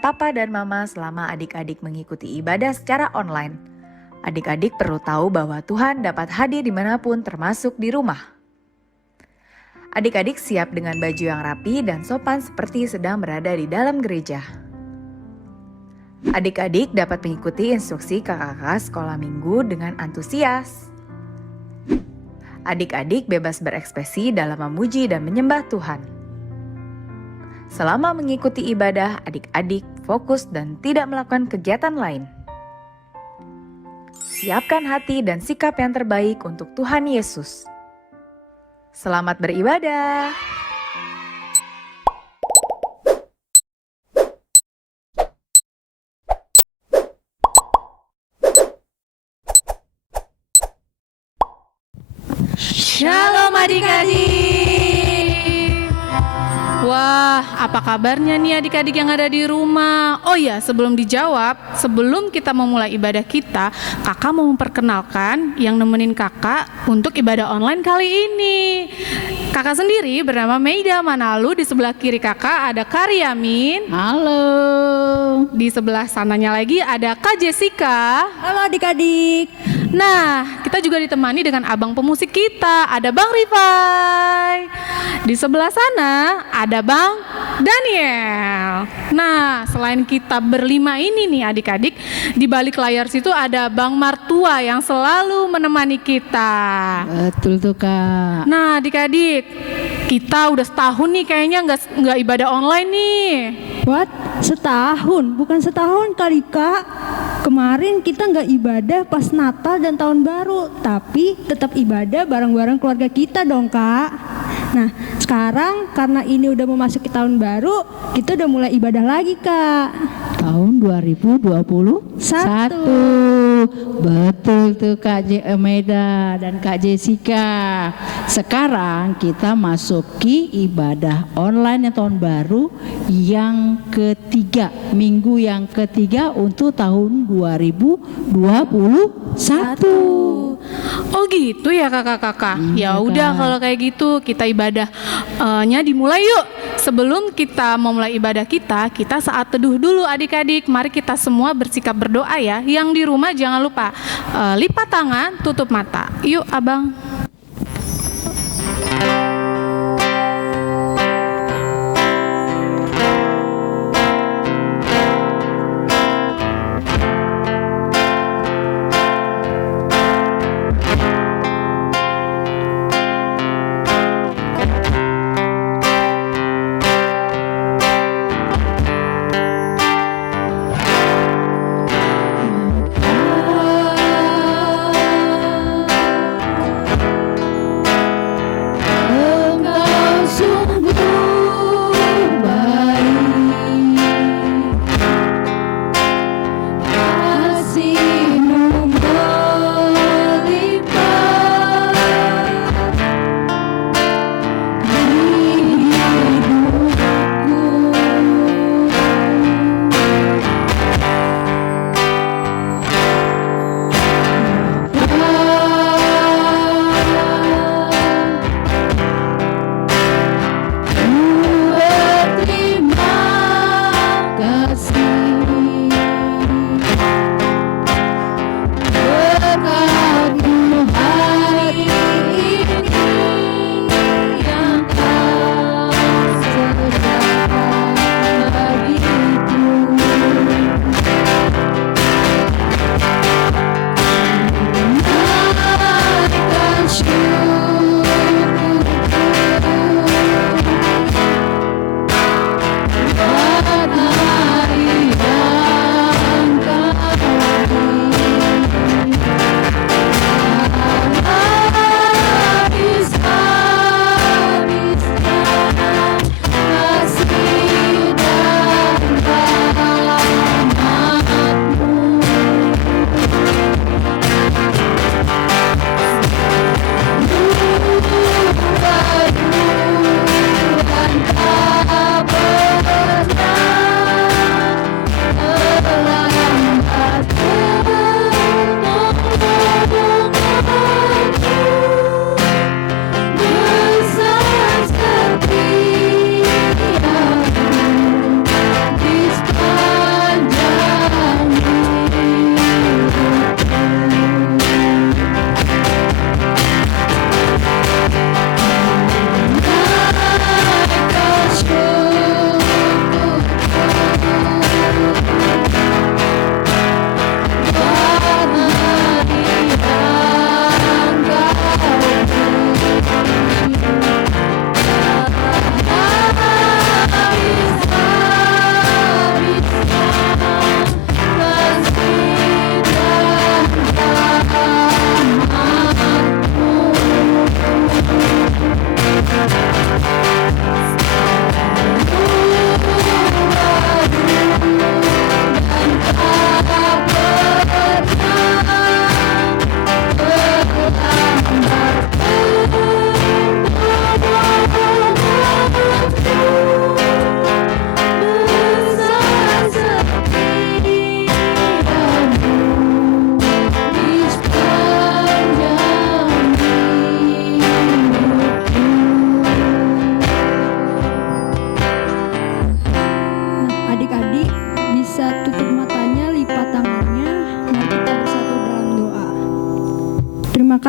Papa dan Mama selama adik-adik mengikuti ibadah secara online. Adik-adik perlu tahu bahwa Tuhan dapat hadir dimanapun termasuk di rumah. Adik-adik siap dengan baju yang rapi dan sopan seperti sedang berada di dalam gereja. Adik-adik dapat mengikuti instruksi kakak-kakak sekolah minggu dengan antusias. Adik-adik bebas berekspresi dalam memuji dan menyembah Tuhan. Selama mengikuti ibadah, adik-adik fokus dan tidak melakukan kegiatan lain. Siapkan hati dan sikap yang terbaik untuk Tuhan Yesus. Selamat beribadah. Shalom adik-adik. Wah, apa kabarnya nih adik-adik yang ada di rumah? Oh ya, sebelum dijawab, sebelum kita memulai ibadah kita, kakak mau memperkenalkan yang nemenin kakak untuk ibadah online kali ini. Kakak sendiri bernama Meida Manalu, di sebelah kiri kakak ada Kak Riamin. Halo. Di sebelah sananya lagi ada Kak Jessica. Halo adik-adik. Nah, kita juga ditemani dengan abang pemusik kita, ada Bang Rifai. Di sebelah sana ada Bang Daniel. Nah, selain kita berlima ini nih adik-adik, di balik layar situ ada Bang Martua yang selalu menemani kita. Betul tuh Kak. Nah, adik-adik, kita udah setahun nih kayaknya nggak ibadah online nih. What? Setahun? Bukan setahun kali Kak. Kemarin kita nggak ibadah pas Natal dan Tahun Baru, tapi tetap ibadah bareng-bareng keluarga kita dong Kak. Nah sekarang karena ini udah memasuki Tahun Baru, kita udah mulai ibadah lagi Kak. Tahun 2021. Betul tuh Kak Meda dan Kak Jessica. Sekarang kita masuki ibadah online yang tahun baru yang ketiga, minggu yang ketiga untuk tahun 2021. Oh gitu ya kakak-kakak. Ya udah kalau kayak gitu kita ibadahnya dimulai yuk. Sebelum kita memulai ibadah kita saat teduh dulu adik-adik. Mari kita semua bersikap berdoa ya. Yang di rumah jangan lupa lipat tangan, tutup mata. Yuk abang.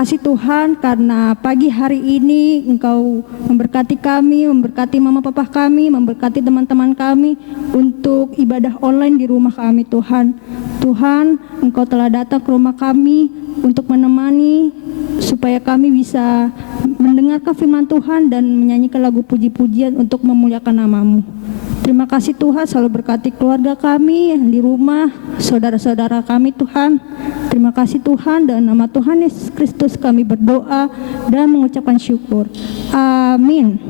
kasih Tuhan karena pagi hari ini Engkau memberkati kami, memberkati mama papa kami, memberkati teman-teman kami untuk ibadah online di rumah kami Tuhan. Tuhan, Engkau telah datang ke rumah kami untuk menemani supaya kami bisa mendengarkan firman Tuhan dan menyanyikan lagu puji-pujian untuk memuliakan nama-Mu. Terima kasih Tuhan, selalu berkati keluarga kami yang di rumah, saudara-saudara kami Tuhan. Terima kasih Tuhan, dan nama Tuhan Yesus Kristus kami berdoa dan mengucapkan syukur. Amin.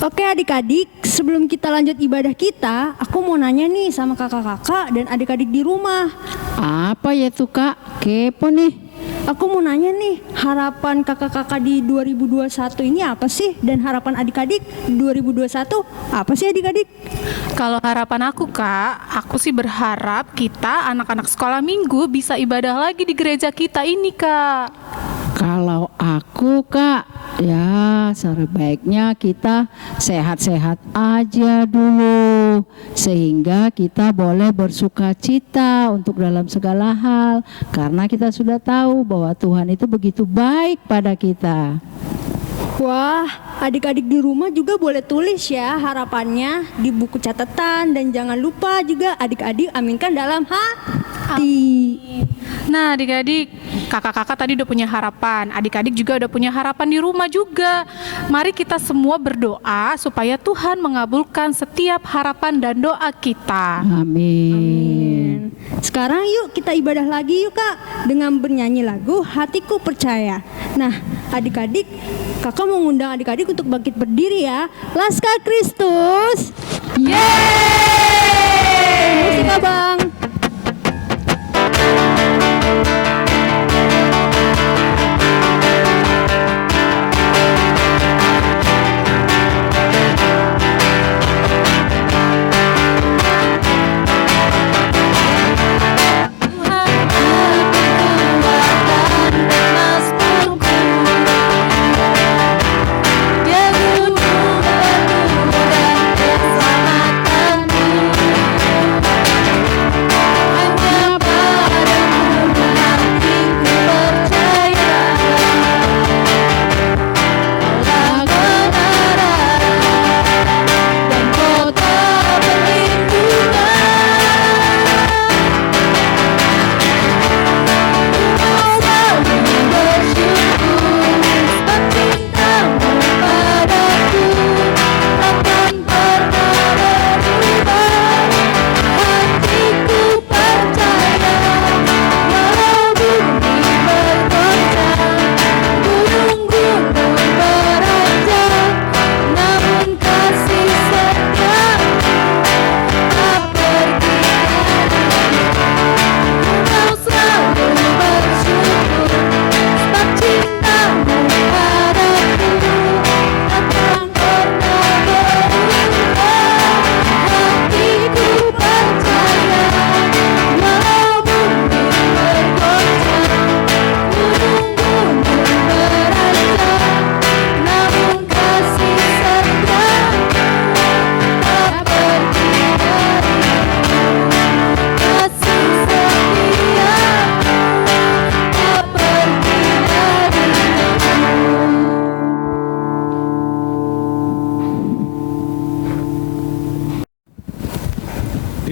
Oke adik-adik, sebelum kita lanjut ibadah kita, aku mau nanya nih sama kakak-kakak dan adik-adik di rumah. Apa ya tuh Kak? Kepo nih. Aku mau nanya nih, harapan kakak-kakak di 2021 ini apa sih? Dan harapan adik-adik di 2021 apa sih adik-adik? Kalau harapan aku Kak, aku sih berharap kita anak-anak sekolah minggu bisa ibadah lagi di gereja kita ini Kak. Kalau aku Kak, ya sebaiknya kita sehat-sehat aja dulu, sehingga kita boleh bersuka cita untuk dalam segala hal, karena kita sudah tahu bahwa Tuhan itu begitu baik pada kita. Wah, adik-adik di rumah juga boleh tulis ya harapannya di buku catatan, dan jangan lupa juga adik-adik aminkan dalam hati. Nah adik-adik, kakak-kakak tadi udah punya harapan, adik-adik juga udah punya harapan di rumah juga. Mari kita semua berdoa supaya Tuhan mengabulkan setiap harapan dan doa kita. Amin. Sekarang yuk kita ibadah lagi yuk Kak, dengan bernyanyi lagu Hatiku Percaya. Nah adik-adik, kakak mau ngundang adik-adik untuk bangkit berdiri ya. Laskar Kristus. Yeay! Musik abang.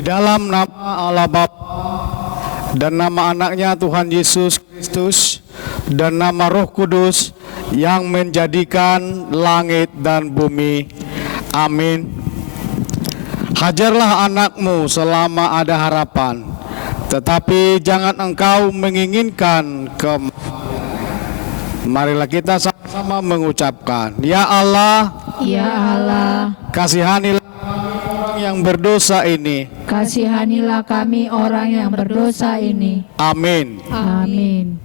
Dalam nama Allah Bapa dan nama anaknya Tuhan Yesus Kristus dan nama Roh Kudus yang menjadikan langit dan bumi. Amin. Hajarlah anakmu selama ada harapan, tetapi jangan engkau menginginkan Marilah kita sama-sama mengucapkan, Ya Allah, Ya Allah, kasihanilah yang berdosa ini. kasihanilah kami orang yang berdosa ini. Amin. Amin.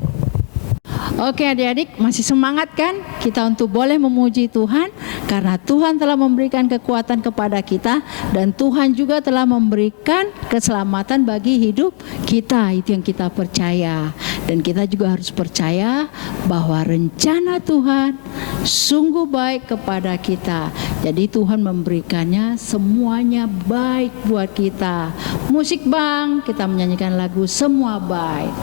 Oke adik-adik, masih semangat kan kita untuk boleh memuji Tuhan, karena Tuhan telah memberikan kekuatan kepada kita, dan Tuhan juga telah memberikan keselamatan bagi hidup kita. Itu yang kita percaya, dan kita juga harus percaya bahwa rencana Tuhan sungguh baik kepada kita. Jadi Tuhan memberikannya semuanya baik buat kita. Musik bang, kita menyanyikan lagu Semua Baik.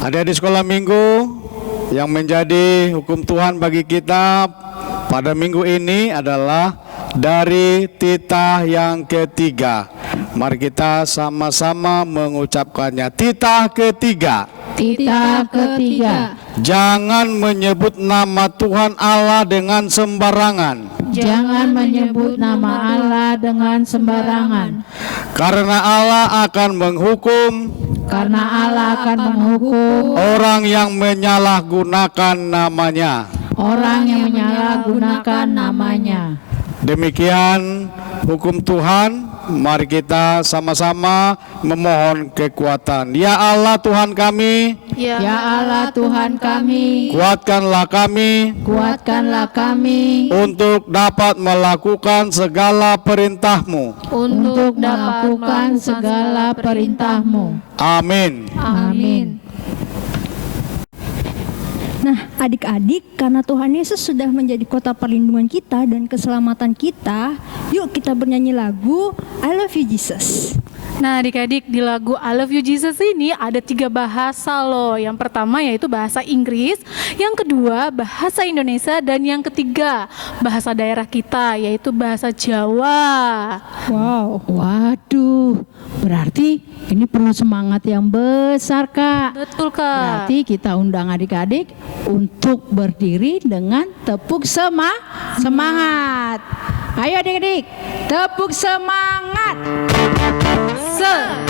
Adik-adik sekolah minggu, yang menjadi hukum Tuhan bagi kita pada minggu ini adalah dari titah yang ketiga. Mari kita sama-sama mengucapkannya. Titah ketiga. Titah ketiga. Jangan menyebut nama Tuhan Allah dengan sembarangan. Jangan menyebut nama Allah dengan sembarangan. Karena Allah akan menghukum Karena Allah akan menghukum orang yang menyalahgunakan namanya. orang yang menyalahgunakan namanya. Demikian hukum Tuhan. Mari kita sama-sama memohon kekuatan. Ya Allah Tuhan kami, Ya Allah Tuhan kami, kuatkanlah kami kuatkanlah kami untuk dapat melakukan segala perintah-Mu. untuk melakukan segala perintah-Mu. Amin. Amin. Nah, adik-adik, karena Tuhan Yesus sudah menjadi kota perlindungan kita dan keselamatan kita, yuk kita bernyanyi lagu I Love You Jesus. Nah adik-adik, di lagu I Love You Jesus ini ada 3 bahasa loh. Yang pertama yaitu bahasa Inggris, yang kedua bahasa Indonesia, dan yang ketiga bahasa daerah kita yaitu bahasa Jawa. Wow. Waduh, berarti ini perlu semangat yang besar, Kak. Betul Kak. Berarti kita undang adik-adik untuk berdiri dengan tepuk semangat. Ayo adik-adik, tepuk semangat. Simpang.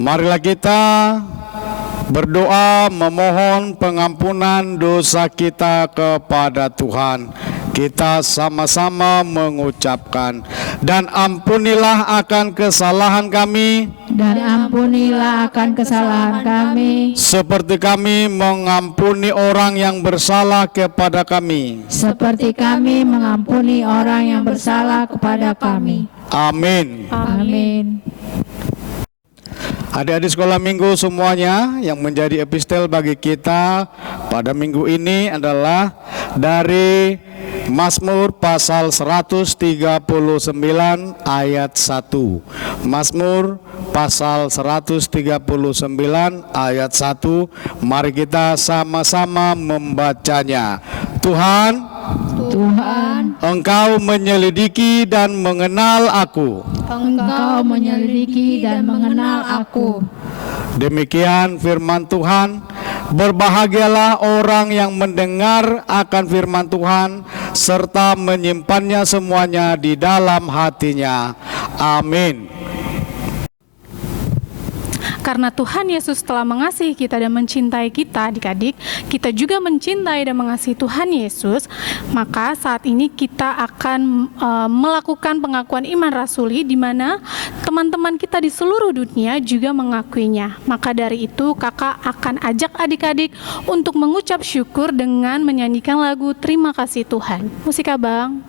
Marilah kita berdoa memohon pengampunan dosa kita kepada Tuhan. Kita sama-sama mengucapkan, dan ampunilah akan kesalahan kami, Dan ampunilah akan kesalahan kami, seperti kami mengampuni orang yang bersalah kepada kami. seperti kami mengampuni orang yang bersalah kepada kami. Amin. Amin. Adik-adik sekolah minggu semuanya, yang menjadi epistel bagi kita pada minggu ini adalah dari Mazmur pasal 139 ayat 1. Mazmur pasal 139 ayat 1. Mari kita sama-sama membacanya. Tuhan, Engkau menyelidiki dan mengenal aku. Engkau menyelidiki dan mengenal aku. Demikian firman Tuhan. Berbahagialah orang yang mendengar akan firman Tuhan serta menyimpannya semuanya di dalam hatinya. Amin. Karena Tuhan Yesus telah mengasihi kita dan mencintai kita, adik-adik, kita juga mencintai dan mengasihi Tuhan Yesus, maka saat ini kita akan melakukan pengakuan iman rasuli di mana teman-teman kita di seluruh dunia juga mengakuinya. Maka dari itu kakak akan ajak adik-adik untuk mengucap syukur dengan menyanyikan lagu Terima Kasih Tuhan. Musik abang.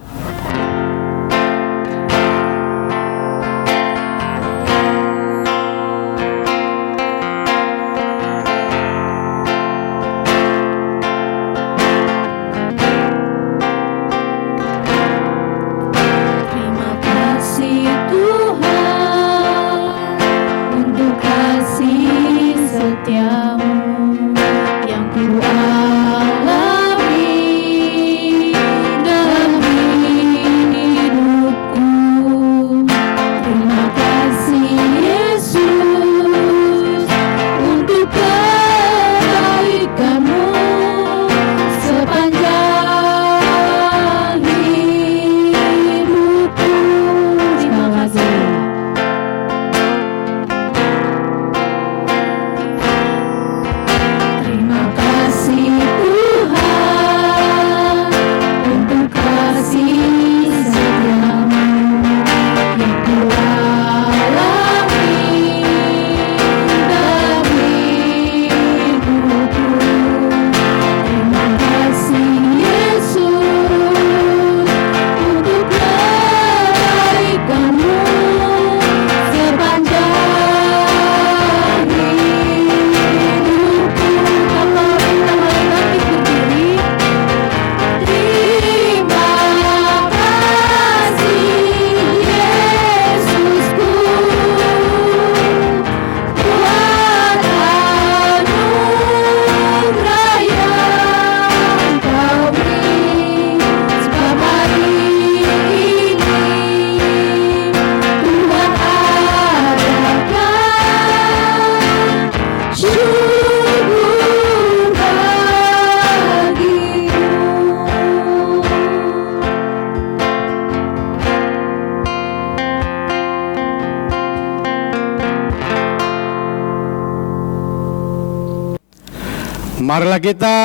Marilah kita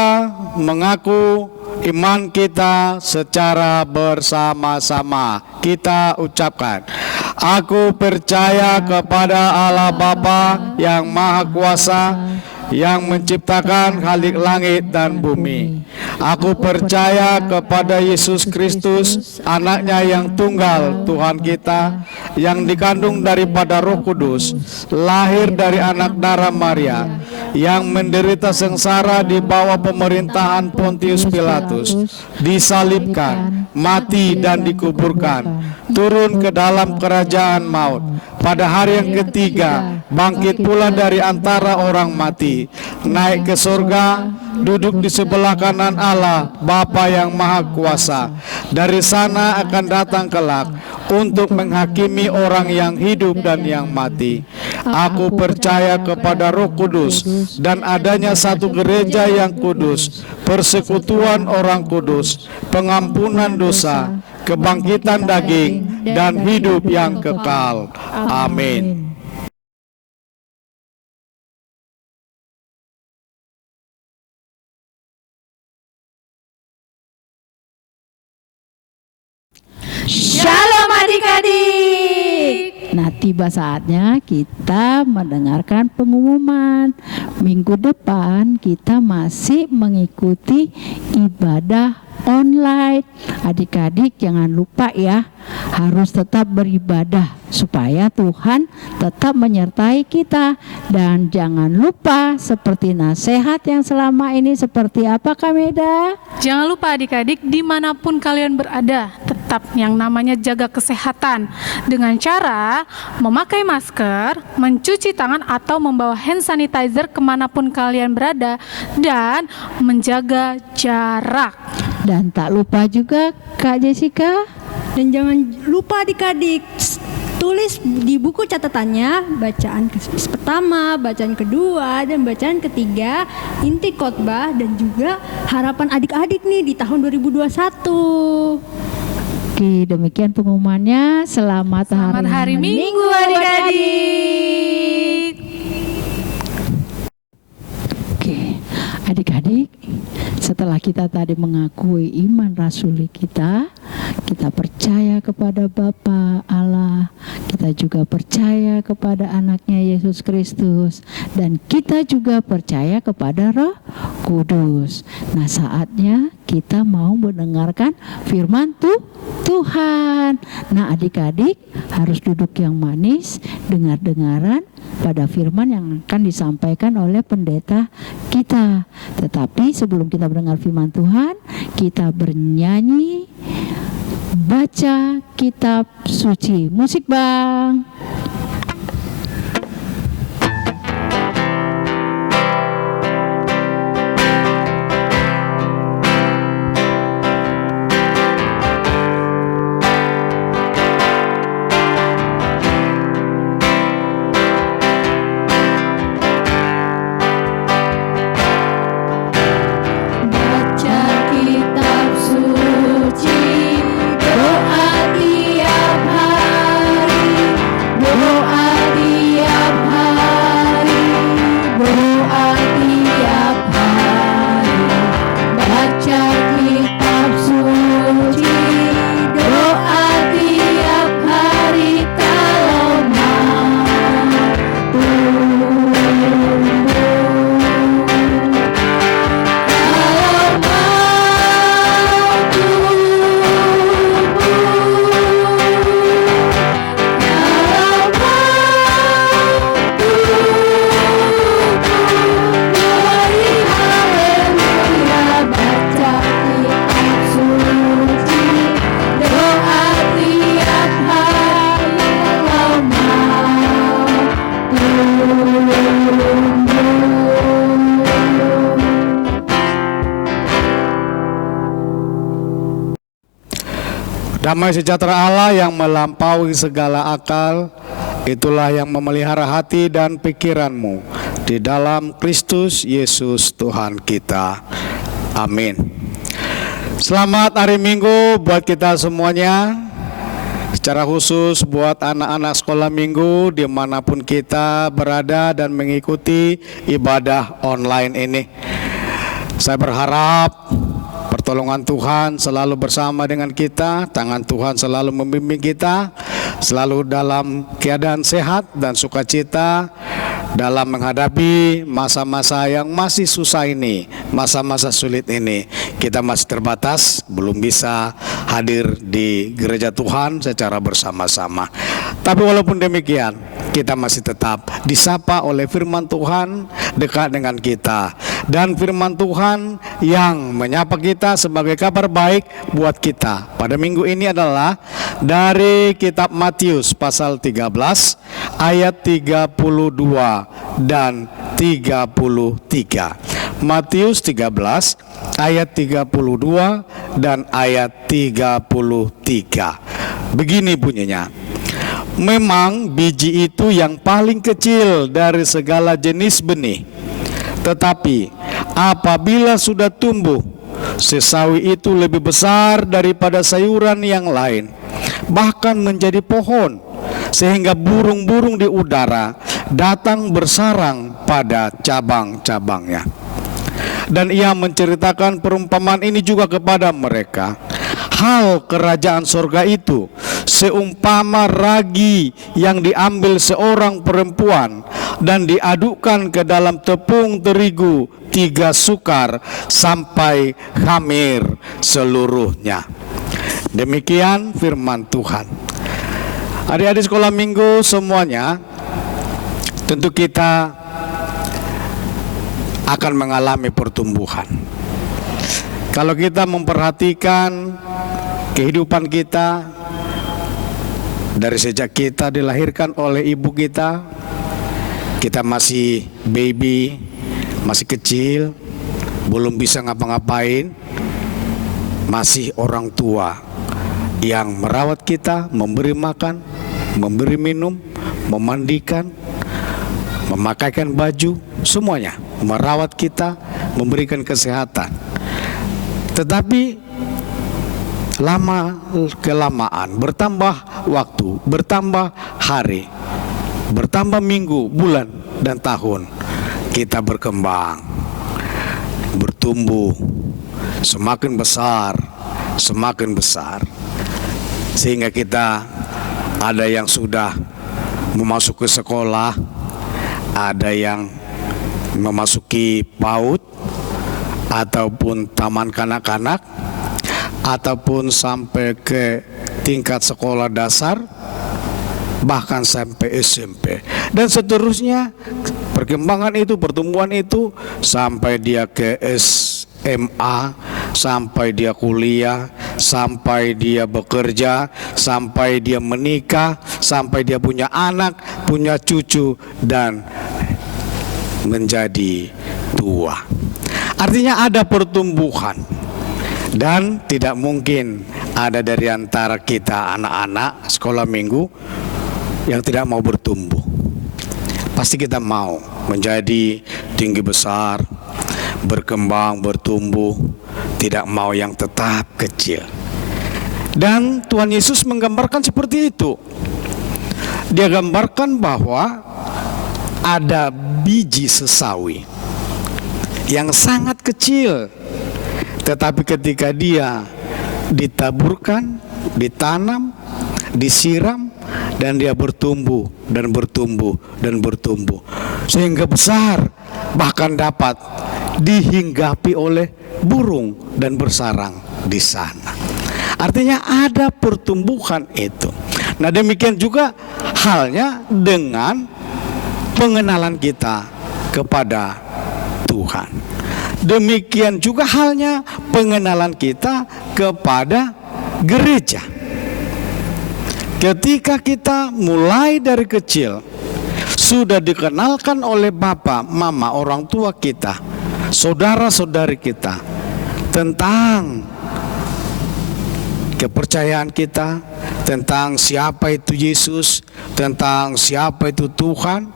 mengaku iman kita secara bersama-sama. Kita ucapkan, aku percaya kepada Allah Bapa yang Maha Kuasa, yang menciptakan khalik langit dan bumi. Aku percaya kepada Yesus Kristus, anaknya yang tunggal Tuhan kita, yang dikandung daripada Roh Kudus, lahir dari anak darah Maria, yang menderita sengsara di bawah pemerintahan Pontius Pilatus, disalibkan, mati dan dikuburkan, turun ke dalam kerajaan maut. Pada hari yang ketiga, bangkit pula dari antara orang mati, naik ke surga, duduk di sebelah kanan Allah, Bapa yang Maha Kuasa. Dari sana akan datang kelak untuk menghakimi orang yang hidup dan yang mati. Aku percaya kepada Roh Kudus dan adanya satu gereja yang kudus, persekutuan orang kudus, pengampunan dosa, kebangkitan daging, dan hidup yang kekal. Amin. Shalom adik-adik. Nah, tiba saatnya kita mendengarkan pengumuman. Minggu depan kita masih mengikuti ibadah online. Adik-adik jangan lupa ya, harus tetap beribadah supaya Tuhan tetap menyertai kita. Dan jangan lupa seperti nasihat yang selama ini seperti apa Kak Meda? Jangan lupa adik-adik, dimanapun kalian berada, tetap yang namanya jaga kesehatan dengan cara memakai masker, mencuci tangan atau membawa hand sanitizer kemanapun kalian berada, dan menjaga jarak. Dan tak lupa juga Kak Jessica, Dan jangan lupa adik-adik, Tulis di buku catatannya bacaan pertama, bacaan kedua, dan bacaan ketiga, inti khotbah, dan juga harapan adik-adik nih di tahun 2021. Oke, demikian pengumumannya. Selamat Hari Minggu adik-adik. Oke, adik-adik, setelah kita tadi mengakui iman rasuli kita percaya kepada Bapa Allah, kita juga percaya kepada anaknya Yesus Kristus, dan kita juga percaya kepada Roh Kudus. Nah, saatnya kita mau mendengarkan firman Tuhan. Nah, adik-adik harus duduk yang manis, dengar-dengaran pada firman yang akan disampaikan oleh pendeta kita. Tetapi sebelum kita mendengar firman Tuhan, kita bernyanyi, baca kitab suci. Musik, Bang. Baca kitab suci, doa tiap hari, doa tiap hari, doa tiap hari. Baca kitab suci, doa tiap hari kalau mau Damai sejahtera Allah yang melampaui segala akal, itulah yang memelihara hati dan pikiranmu di dalam Kristus Yesus Tuhan kita. Amin. Selamat hari Minggu buat kita semuanya. Secara khusus buat anak-anak sekolah minggu dimanapun kita berada dan mengikuti ibadah online ini. Saya berharap pertolongan Tuhan selalu bersama dengan kita, tangan Tuhan selalu membimbing kita, selalu dalam keadaan sehat dan sukacita dalam menghadapi masa-masa yang masih susah ini, masa-masa sulit ini. Kita masih terbatas, belum bisa hadir di gereja Tuhan secara bersama-sama. Tapi walaupun demikian, kita masih tetap disapa oleh firman Tuhan dekat dengan kita. Dan firman Tuhan yang menyapa kita sebagai kabar baik buat kita pada minggu ini adalah dari kitab Matius pasal 13 ayat 32 dan 33. Matius 13 ayat 32 dan ayat 33. Begini bunyinya. Memang biji itu yang paling kecil dari segala jenis benih. Tetapi apabila sudah tumbuh, sesawi itu lebih besar daripada sayuran yang lain, bahkan menjadi pohon, sehingga burung-burung di udara datang bersarang pada cabang-cabangnya. Dan ia menceritakan perumpamaan ini juga kepada mereka. Hal kerajaan sorga itu seumpama ragi yang diambil seorang perempuan dan diadukkan ke dalam tepung terigu 3 sukar sampai khamir seluruhnya. Demikian firman Tuhan. Adik-adik sekolah minggu semuanya, tentu kita akan mengalami pertumbuhan. Kalau kita memperhatikan kehidupan kita dari sejak kita dilahirkan oleh ibu kita masih baby, masih kecil, belum bisa ngapa-ngapain, masih orang tua yang merawat kita, memberi makan, memberi minum, memandikan, memakaikan baju, semuanya, merawat kita, memberikan kesehatan. Tetapi lama kelamaan, bertambah waktu, bertambah hari, bertambah minggu, bulan, dan tahun, kita berkembang, bertumbuh, semakin besar, sehingga kita ada yang sudah memasuki sekolah, ada yang memasuki PAUD ataupun taman kanak-kanak, ataupun sampai ke tingkat sekolah dasar, bahkan sampai SMP, dan seterusnya. Perkembangan itu, pertumbuhan itu, sampai dia ke SMA, sampai dia kuliah, sampai dia bekerja, sampai dia menikah, sampai dia punya anak, punya cucu, dan menjadi tua. Artinya ada pertumbuhan. Dan tidak mungkin ada dari antara kita anak-anak sekolah minggu yang tidak mau bertumbuh. Pasti kita mau menjadi tinggi besar, berkembang, bertumbuh, tidak mau yang tetap kecil. Dan Tuhan Yesus menggambarkan seperti itu. Dia gambarkan bahwa ada biji sesawi yang sangat kecil, tetapi ketika dia ditaburkan, ditanam, disiram, dan dia bertumbuh dan bertumbuh dan bertumbuh sehingga besar, bahkan dapat dihinggapi oleh burung dan bersarang di sana. Artinya ada pertumbuhan itu. Nah, demikian juga halnya dengan pengenalan kita kepada Tuhan. Demikian juga halnya pengenalan kita kepada gereja. Ketika kita mulai dari kecil sudah dikenalkan oleh Bapak, Mama, orang tua kita, saudara-saudari kita, tentang kepercayaan kita, tentang siapa itu Yesus, tentang siapa itu Tuhan,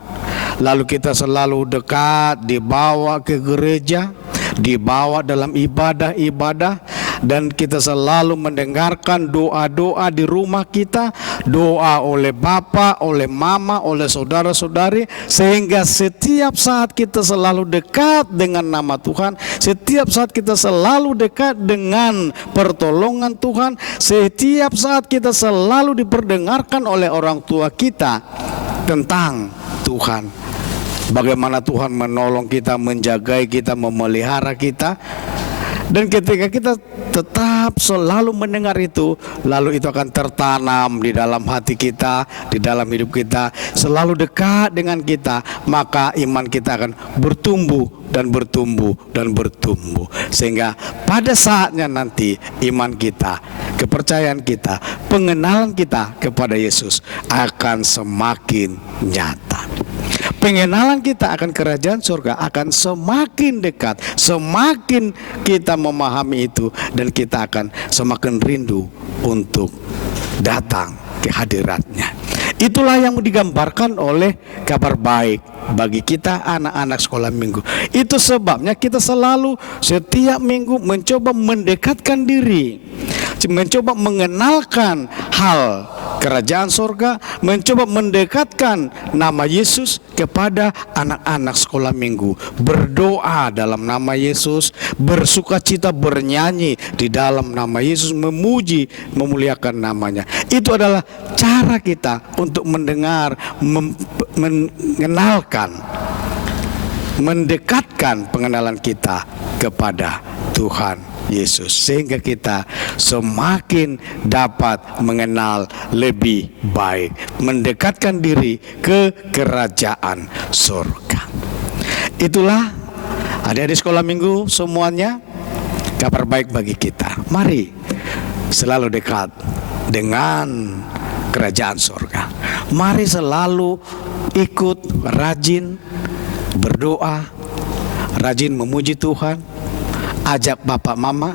lalu kita selalu dekat, dibawa ke gereja, dibawa dalam ibadah-ibadah, dan kita selalu mendengarkan doa-doa di rumah kita, doa oleh Bapa, oleh Mama, oleh saudara-saudari, sehingga setiap saat kita selalu dekat dengan nama Tuhan, setiap saat kita selalu dekat dengan pertolongan Tuhan, setiap saat kita selalu diperdengarkan oleh orang tua kita tentang Tuhan, bagaimana Tuhan menolong kita, menjagai kita, memelihara kita. Dan ketika kita tetap selalu mendengar itu, lalu itu akan tertanam di dalam hati kita, di dalam hidup kita, selalu dekat dengan kita, maka iman kita akan bertumbuh dan bertumbuh dan bertumbuh, sehingga pada saatnya nanti iman kita, kepercayaan kita, pengenalan kita kepada Yesus akan semakin nyata. Pengenalan kita akan kerajaan surga akan semakin dekat, semakin kita memahami itu, dan kita akan semakin rindu untuk datang ke hadiratnya. Itulah yang digambarkan oleh kabar baik bagi kita anak-anak sekolah minggu. Itu sebabnya kita selalu setiap minggu mencoba mendekatkan diri, mencoba mengenalkan hal kerajaan surga, mencoba mendekatkan nama Yesus kepada anak-anak sekolah minggu, berdoa dalam nama Yesus, bersukacita, bernyanyi di dalam nama Yesus, memuji, memuliakan namanya. Itu adalah cara kita untuk mendengar, mengenalkan, mendekatkan pengenalan kita kepada Tuhan Yesus, sehingga kita semakin dapat mengenal lebih baik, mendekatkan diri ke kerajaan surga. Itulah adik-adik sekolah minggu semuanya, kabar baik bagi kita. Mari selalu dekat dengan kerajaan surga. Mari selalu ikut, rajin berdoa, rajin memuji Tuhan. Ajak Bapak Mama.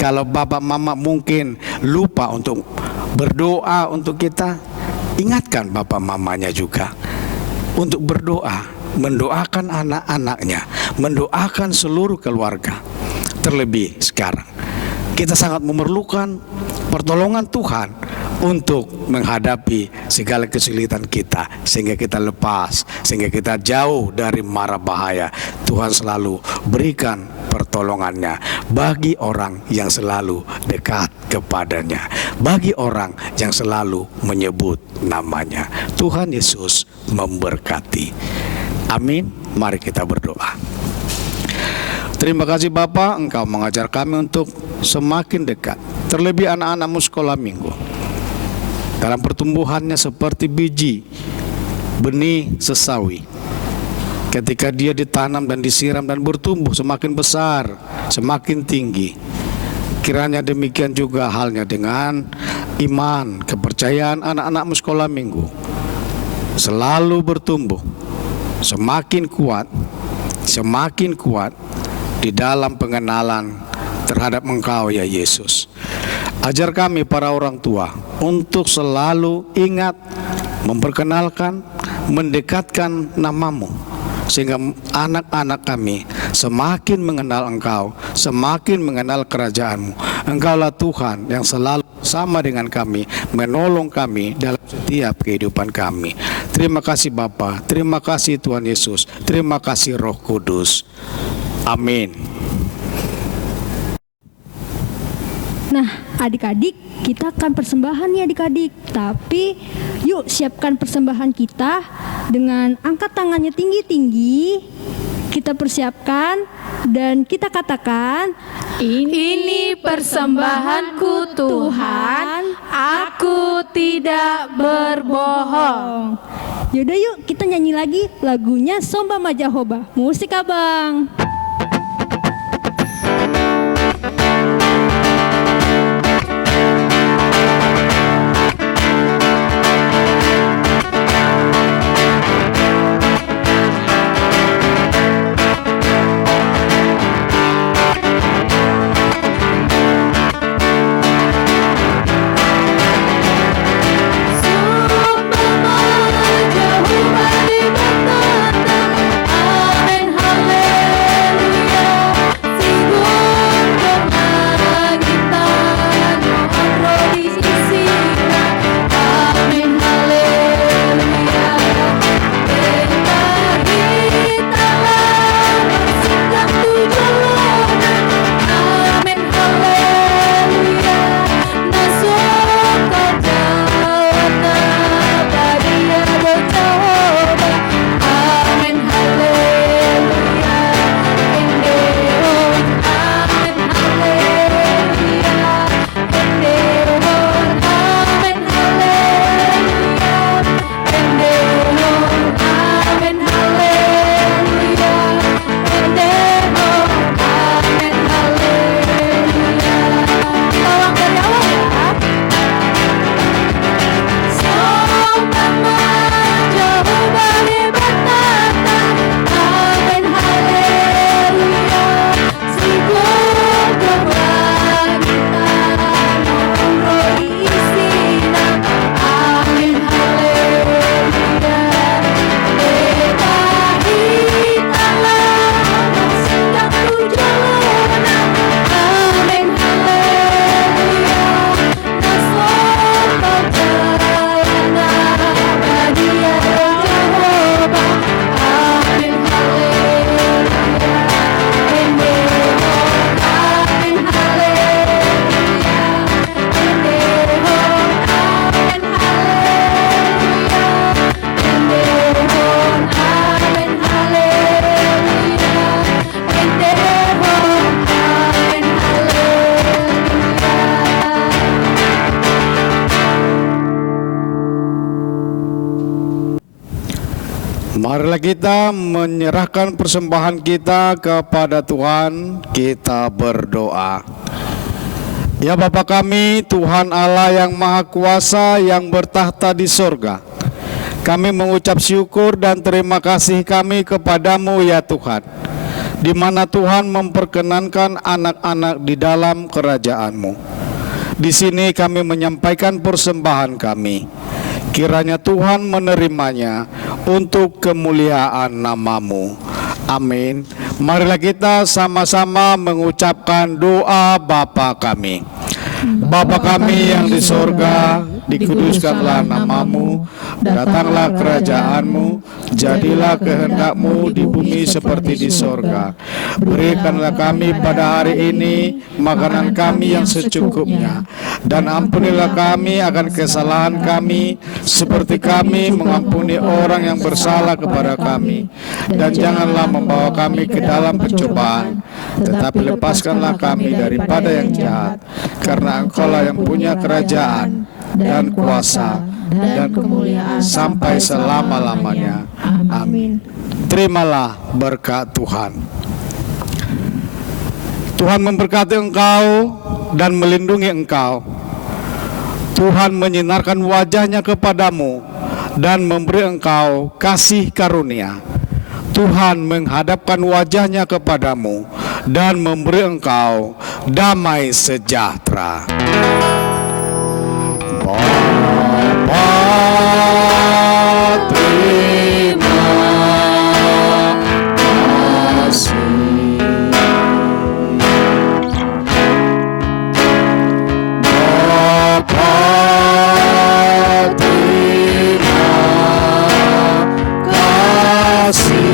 Kalau Bapak Mama mungkin lupa untuk berdoa untuk kita, ingatkan bapak mamanya juga untuk berdoa, mendoakan anak-anaknya, mendoakan seluruh keluarga. Terlebih sekarang kita sangat memerlukan pertolongan Tuhan untuk menghadapi segala kesulitan kita, sehingga kita lepas, sehingga kita jauh dari mara bahaya. Tuhan selalu berikan pertolongannya bagi orang yang selalu dekat kepadanya, bagi orang yang selalu menyebut namanya. Tuhan Yesus memberkati. Amin. Mari kita berdoa. Terima kasih Bapa, Engkau mengajar kami untuk semakin dekat. Terlebih anak-anakmu sekolah minggu, dalam pertumbuhannya seperti biji benih sesawi. Ketika dia ditanam dan disiram dan bertumbuh semakin besar, semakin tinggi. Kiranya demikian juga halnya dengan iman, kepercayaan anak-anakmu sekolah minggu. Selalu bertumbuh, semakin kuat di dalam pengenalan terhadap Engkau ya Yesus. Ajar kami para orang tua untuk selalu ingat, memperkenalkan, mendekatkan namamu, sehingga anak-anak kami semakin mengenal Engkau, semakin mengenal kerajaan-Mu. Engkaulah Tuhan yang selalu sama dengan kami, menolong kami dalam setiap kehidupan kami. Terima kasih Bapa, terima kasih Tuhan Yesus, terima kasih Roh Kudus. Amin. Nah, adik-adik, kita akan persembahan nih adik-adik. Tapi yuk siapkan persembahan kita dengan angkat tangannya tinggi-tinggi. Kita persiapkan dan kita katakan, Ini persembahanku Tuhan, aku tidak berbohong. Yaudah yuk kita nyanyi lagi lagunya Somba Majahoba. Musik abang. Marilah kita menyerahkan persembahan kita kepada Tuhan. Kita berdoa. Ya Bapa kami, Tuhan Allah yang Maha Kuasa yang bertahta di sorga, kami mengucap syukur dan terima kasih kami kepadamu ya Tuhan, di mana Tuhan memperkenankan anak-anak di dalam kerajaan-Mu. Di sini kami menyampaikan persembahan kami. Kiranya Tuhan menerimanya untuk kemuliaan nama-Mu. Amin. Marilah kita sama-sama mengucapkan doa Bapa kami. Bapa kami yang di sorga, dikuduskanlah nama-Mu, datanglah kerajaan-Mu, jadilah kehendak-Mu di bumi seperti di sorga. Berikanlah kami pada hari ini makanan kami yang secukupnya, dan ampunilah kami akan kesalahan kami, seperti kami mengampuni orang yang bersalah kepada kami. Dan janganlah membawa kami ke dalam pencobaan, tetapi lepaskanlah kami daripada yang jahat, karena Engkau-Lah yang punya kerajaan dan kuasa dan kemuliaan sampai selama-lamanya. Amin. Terimalah berkat Tuhan. Tuhan memberkati engkau dan melindungi engkau. Tuhan menyinarkan wajah-Nya kepadamu dan memberi engkau kasih karunia. Tuhan menghadapkan wajah-Nya kepadamu dan memberi engkau damai sejahtera. Bapa, terima kasih. Bapa, terima kasih.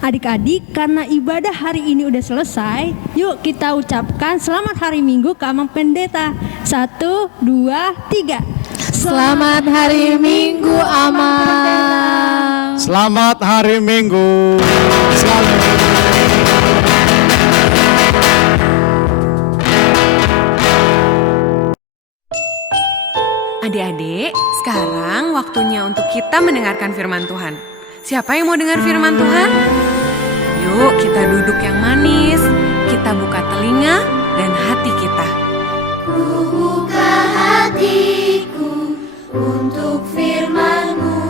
Adik-adik, karena ibadah hari ini udah selesai, yuk kita ucapkan selamat hari Minggu ke Amang Pendeta. 1, 2, 3. Selamat hari Minggu, Amang. Selamat hari Minggu. Selamat. Adik-adik, sekarang waktunya untuk kita mendengarkan firman Tuhan. Siapa yang mau dengar firman Tuhan? Yuk kita duduk yang manis, kita buka telinga dan hati kita. Ku buka hatiku untuk firman-Mu.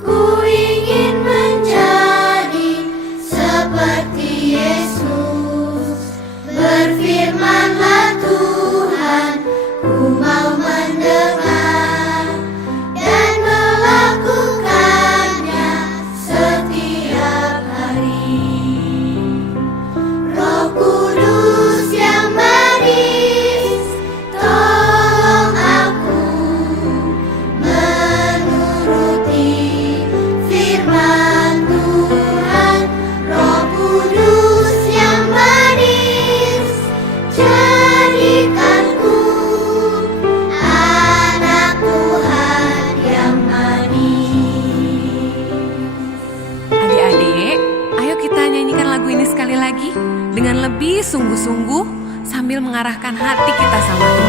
Ku ingin menjadi seperti Yesus. Berfirmanlah Tuhan, ku mau mendengar dan melakukannya setiap hari. Roh Kudus yang manis, tolong aku menuruti firman Tuhan. Roh Kudus yang manis, jadikanku anak Tuhan yang manis. Adik-adik, ayo kita nyanyikan lagu ini sekali lagi dengan lebih sungguh-sungguh sambil mengarahkan hati kita sama Tuhan.